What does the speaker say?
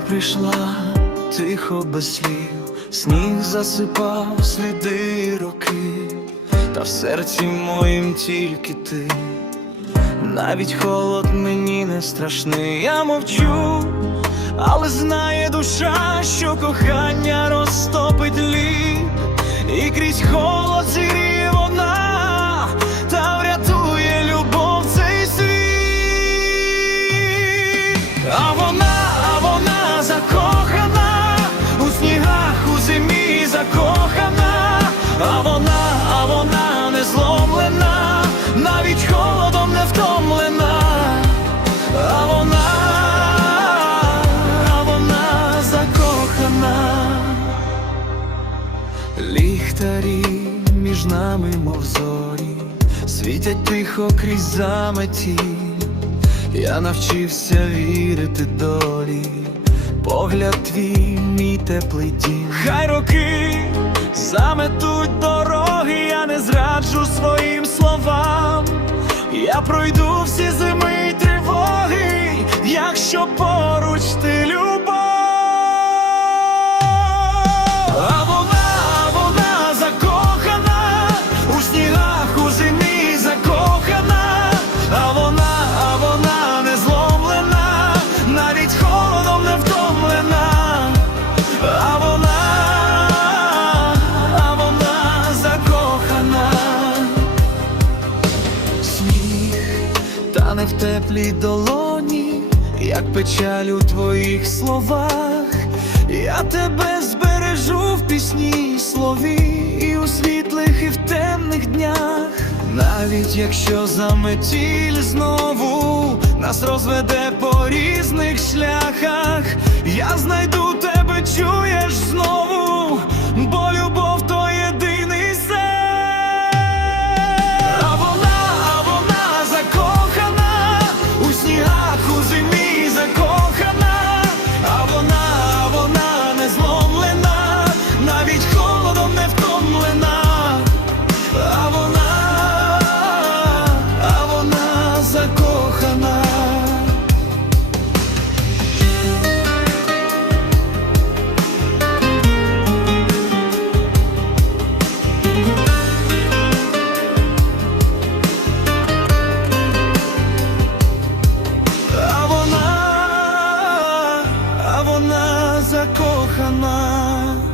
прийшла тихо без слів, сніг засипав сліди роки, та в серці моїм тільки ти, навіть холод мені не страшний, я мовчу, але знає душа, що кохання розтопить лід, і крізь холод Ліхтарі між нами, мов зорі, світять тихо крізь заметі. Я навчився вірити долі, погляд твій, мій теплий дім. Хай роки заметуть дороги, я не зраджу своїм словам. Я пройду всі зими й тривоги, якщо поруч ти тане в теплій долоні, як печаль у твоїх словах. Я тебе збережу в пісні й слові, і у світлих, і в темних днях. Навіть якщо заметіль знову нас розведе по різних шляхах, я знайду тебе, чуєш закохана.